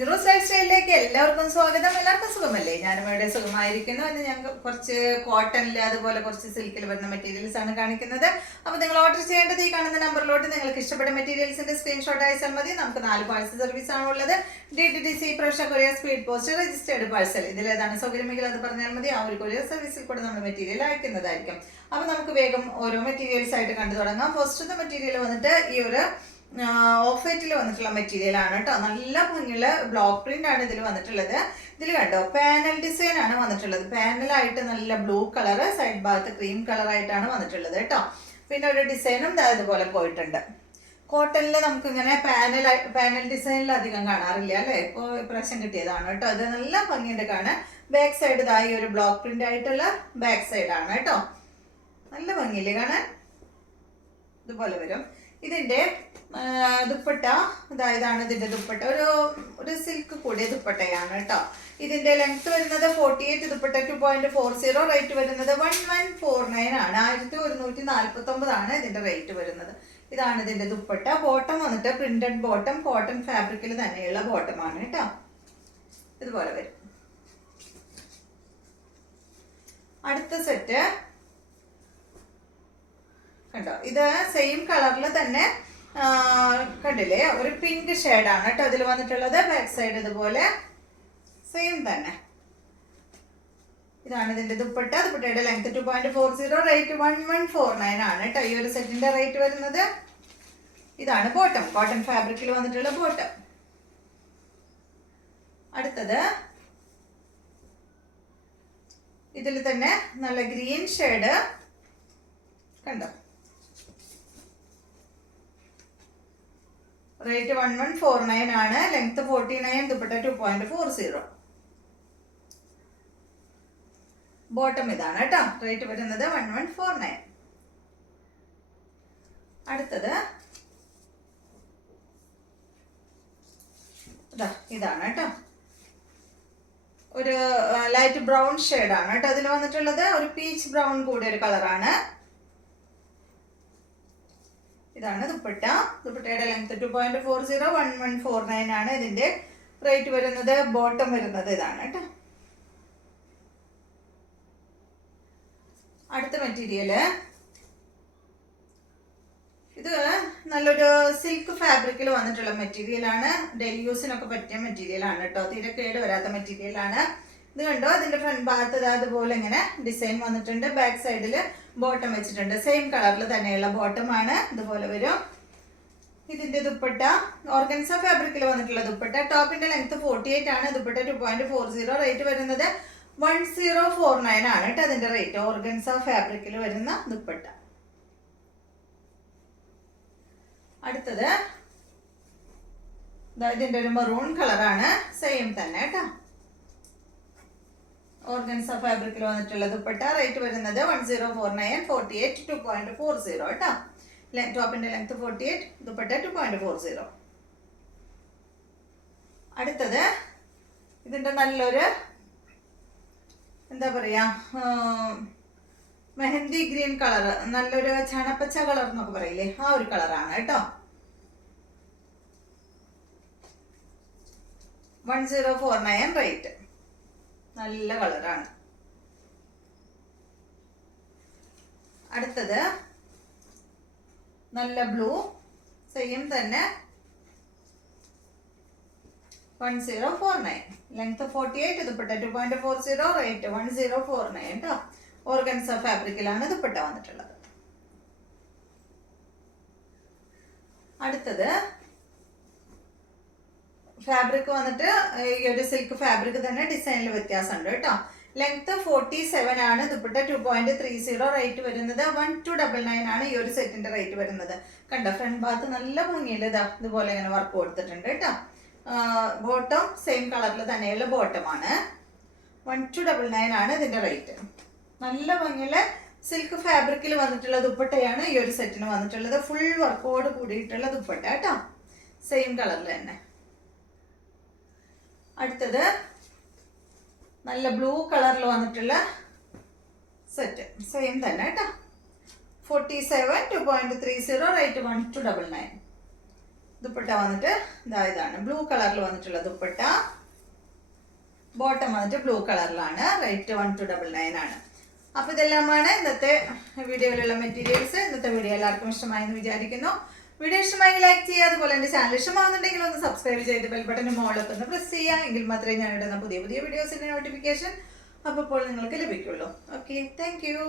കുഞ്ഞുറൂസ് life സ്റ്റൈലിലേക്ക് എല്ലാവർക്കും സ്വാഗതം. എല്ലാവർക്കും സുഖമല്ലേ? ഞാനും ഇവിടെ സുഖമായിരിക്കുന്നു. ഇന്ന് ഞങ്ങൾ കുറച്ച് കോട്ടണിൽ അതുപോലെ കുറച്ച് സിൽക്കിൽ വരുന്ന മെറ്റീരിയൽസ് ആണ് കാണിക്കുന്നത്. അപ്പോൾ നിങ്ങൾ ഓർഡർ ചെയ്യേണ്ടത് ഈ കാണുന്ന നമ്പറിലോട്ട് നിങ്ങൾക്ക് ഇഷ്ടപ്പെട്ട മെറ്റീരിയൽസിന്റെ സ്ക്രീൻഷോട്ട് അയച്ചാൽ മതി. നമുക്ക് 4 പാഴ്സൽ സർവീസ് ആണ് ഉള്ളത്. DTDC, പ്രഷർ courier, speed post, registered parcel. ഇതിലേതാണ് സൗകര്യമെങ്കിൽ അത് പറഞ്ഞാൽ മതി. ആ ഒരു കൊറിയർ സർവീസിൽ കൂടെ നമ്മൾ മെറ്റീരിയൽ അയക്കുന്നതായിരിക്കും. അപ്പോൾ നമുക്ക് വേഗം ഓരോ മെറ്റീരിയൽസ് ആയിട്ട് കണ്ടു തുടങ്ങാം. ഫസ്റ്റത്തെ മെറ്റീരിയൽ വന്നിട്ട് ഈ ഒരു ഓഫ് വൈറ്റിൽ വന്നിട്ടുള്ള മെറ്റീരിയൽ ആണ് കേട്ടോ. നല്ല ഭംഗിയുള്ള ബ്ലോക്ക് പ്രിന്റ് ആണ് ഇതിൽ വന്നിട്ടുള്ളത്. ഇതിൽ കണ്ടോ പാനൽ ഡിസൈൻ ആണ് വന്നിട്ടുള്ളത്. പാനലായിട്ട് നല്ല ബ്ലൂ കളർ, സൈഡ് ഭാഗത്ത് ക്രീം കളർ ആയിട്ടാണ് വന്നിട്ടുള്ളത് കേട്ടോ. പിന്നെ ഒരു ഡിസൈനും ഇതുപോലെ പോയിട്ടുണ്ട്. കോട്ടണിൽ നമുക്കിങ്ങനെ പാനൽ ഡിസൈനിൽ അധികം കാണാറില്ല അല്ലേ? ഇപ്പോൾ ഇപ്രാവശ്യം കിട്ടിയതാണ് കേട്ടോ. അത് നല്ല ഭംഗിയുണ്ട് കാണാൻ. ബാക്ക് സൈഡ് ഇതായി ഒരു ബ്ലോക്ക് പ്രിന്റ് ആയിട്ടുള്ള ബാക്ക് സൈഡ് ആണ് കേട്ടോ. നല്ല ഭംഗിയില്ലേ കാണാൻ? ഇതുപോലെ വരും. ഇതിന്റെ ദുപ്പട്ട ഇതാണ്. ഇതിന്റെ ദുപ്പട്ട ഒരു സിൽക്ക് കൂടിയ ദുപ്പട്ടയാണ് കേട്ടോ. ഇതിന്റെ ലെങ്ത് വരുന്നത് 48, ദുപ്പട്ട 2.40, റേറ്റ് വരുന്നത് 1149 ആണ്. 1149 ആണ് ഇതിന്റെ റേറ്റ് വരുന്നത്. ഇതാണ് ഇതിന്റെ ദുപ്പട്ട. ബോട്ടം വന്നിട്ട് പ്രിന്റഡ് ബോട്ടം, കോട്ടൺ ഫാബ്രിക്കിൽ തന്നെയുള്ള ബോട്ടമാണ് കേട്ടോ. ഇതുപോലെ വരും. അടുത്ത സെറ്റ് കണ്ടോ, ഇത് സെയിം കളറിൽ തന്നെ കണ്ടില്ലേ, ഒരു പിങ്ക് ഷെയ്ഡാണ് കേട്ടോ ഇതിൽ വന്നിട്ടുള്ളത്. ബാക്ക് സൈഡ് ഇതുപോലെ സെയിം തന്നെ. ഇതാണ് ഇതിന്റെ ദുപ്പട്ട. ദുപ്പട്ടയുടെ ലെങ്ത് 2.40, റേറ്റ് 1149 ആണ് കേട്ടോ ഈ ഒരു സെറ്റിന്റെ റേറ്റ് വരുന്നത്. ഇതാണ് ബോട്ടം, കോട്ടൺ ഫാബ്രിക്കിൽ വന്നിട്ടുള്ള ബോട്ടം. അടുത്തത് ഇതിൽ തന്നെ നല്ല ഗ്രീൻ ഷെയ്ഡ് കണ്ടോ. റേറ്റ് 1149 ആണ്. ലെങ്ത് 49, ദുപ്പട്ട 2.40. ബോട്ടം ഇതാണ് കേട്ടോ. റേറ്റ് വരുന്നത് 1149. അടുത്തത് ഇതാണ് കേട്ടോ. ഒരു ലൈറ്റ് ബ്രൗൺ ഷെയ്ഡാണ് കേട്ടോ അതിൽ വന്നിട്ടുള്ളത്. ഒരു പീച്ച് ബ്രൗൺ കൂടിയ ഒരു കളറാണ്. ഇതാണ് ദുപ്പട്ട. ദുപ്പട്ടയുടെ ലെങ്ത് 2.40, 1149 ആണ് ഇതിന്റെ റേറ്റ് വരുന്നത്. ബോട്ടം വരുന്നത് ഇതാണ് കേട്ടോ. അടുത്ത മെറ്റീരിയല് ഇത് നല്ലൊരു സിൽക്ക് ഫാബ്രിക്കിൽ വന്നിട്ടുള്ള മെറ്റീരിയൽ ആണ്. ഡെയിലി യൂസിനൊക്കെ പറ്റിയ മെറ്റീരിയൽ ആണ് കേട്ടോ. തീരെ കേട് വരാത്ത മെറ്റീരിയൽ ആണ്. ഇത് കണ്ടോ, ഇതിന്റെ ഫ്രണ്ട് ഭാഗത്ത് അതുപോലെ ഇങ്ങനെ ഡിസൈൻ വന്നിട്ടുണ്ട്. ബാക്ക് സൈഡിൽ ബോട്ടം വെച്ചിട്ടുണ്ട്. സെയിം കളറിൽ തന്നെയുള്ള ബോട്ടം ആണ്. ഇതുപോലെ വരും. ഇതിന്റെ ദുപ്പട്ട ഓർഗൻസ ഫാബ്രിക്കിൽ വന്നിട്ടുള്ള ദുപ്പട്ട. ടോപ്പിന്റെ ലെങ്ത് 48 ആണ്. ദുപ്പട്ട 2.40, റേറ്റ് വരുന്നത് 1049 ആണ് കേട്ടോ അതിന്റെ റേറ്റ്. ഓർഗൻസ ഫാബ്രിക്കിൽ വരുന്ന ദുപ്പട്ട. അടുത്തത് ഇതിന്റെ ഒരു മെറൂൺ കളറാണ്. സെയിം തന്നെ കേട്ടോ. ഓർഗൻസ ഫാബ്രിക്കിൽ വന്നിട്ടുള്ള ദുപ്പട്ട. റേറ്റ് വരുന്നത് 1049, 48, 2.40 കേട്ടോ. ടോപ്പിന്റെ ലെങ്ത് 48, ദുപ്പട്ട 2.40. അടുത്തത് ഇതിന്റെ നല്ലൊരു എന്താ പറയാ, മെഹന്തി ഗ്രീൻ കളർ, നല്ലൊരു ചണപ്പച്ച കളർ എന്നൊക്കെ പറയില്ലേ, ആ ഒരു കളറാണ് കേട്ടോ. 1049 റേറ്റ്. നല്ല കളറാണ്. അടുത്തത് നല്ല ബ്ലൂ, സെയിം തന്നെ 1049, ലെങ്ത് 48, ദുപ്പട്ട 2.40, റേറ്റ് 1049 കേട്ടോ. ഓർഗൻസ ഫാബ്രിക്കിലാണ് ദുപ്പട്ട വന്നിട്ടുള്ളത്. അടുത്തത് ഫാബ്രിക് വന്നിട്ട് ഈ ഒരു സിൽക്ക് ഫാബ്രിക് തന്നെ ഡിസൈനിൽ വ്യത്യാസമുണ്ട് കേട്ടോ. ലെങ്ത് 47 ആണ്. ദുപ്പട്ട 2.30, റേറ്റ് വരുന്നത് 1299 ആണ് ഈ ഒരു സെറ്റിന്റെ റേറ്റ് വരുന്നത്. കണ്ടോ, ഫ്രണ്ട് ഭാഗത്ത് നല്ല ഭംഗിയിൽ ഇതുപോലെ ഇങ്ങനെ വർക്ക് കൊടുത്തിട്ടുണ്ട് കേട്ടോ. ബോട്ടം സെയിം കളറിൽ തന്നെയുള്ള ബോട്ടമാണ്. 1299 ആണ് ഇതിന്റെ റേറ്റ്. നല്ല ഭംഗിയുള്ള സിൽക്ക് ഫാബ്രിക്കിൽ വന്നിട്ടുള്ള ദുപ്പട്ടയാണ് ഈ ഒരു സെറ്റിന് വന്നിട്ടുള്ളത്. ഫുൾ വർക്കോട് കൂടിയിട്ടുള്ള ദുപ്പട്ട കേട്ടോ. സെയിം കളറിൽ തന്നെ. അടുത്തത് നല്ല ബ്ലൂ കളറിൽ വന്നിട്ടുള്ള സെറ്റ്. സെയിം തന്നെ കേട്ടോ. 47, 2.30, റേറ്റ് 1299. ദുപ്പട്ട വന്നിട്ട് ഇതാണ് ബ്ലൂ കളറിൽ വന്നിട്ടുള്ള ദുപ്പട്ട. ബോട്ടം വന്നിട്ട് ബ്ലൂ കളറിലാണ്. റേറ്റ് 1299 ആണ്. അപ്പോൾ ഇതെല്ലാമാണ് ഇന്നത്തെ വീഡിയോയിലുള്ള മെറ്റീരിയൽസ്. ഇന്നത്തെ വീഡിയോ എല്ലാവർക്കും ഇഷ്ടമായി എന്ന് വിചാരിക്കുന്നു. വീഡിയോ ഇഷ്ടമായി ലൈക്ക് ചെയ്യുക. അതുപോലെ എൻ്റെ ചാനൽ ഇഷ്ടമാകുന്നുണ്ടെങ്കിൽ ഒന്ന് സബ്സ്ക്രൈബ് ചെയ്ത് ബെൽ ബട്ടൻ്റെ മുകളിലൊക്കെ ഒന്ന് പ്രസ് ചെയ്യുക. എങ്കിൽ മാത്രമേ ഞാൻ ഇടുന്ന പുതിയ പുതിയ വീഡിയോസിൻ്റെ നോട്ടിഫിക്കേഷൻ അപ്പോൾ നിങ്ങൾക്ക് ലഭിക്കുള്ളൂ. Okay, thank you.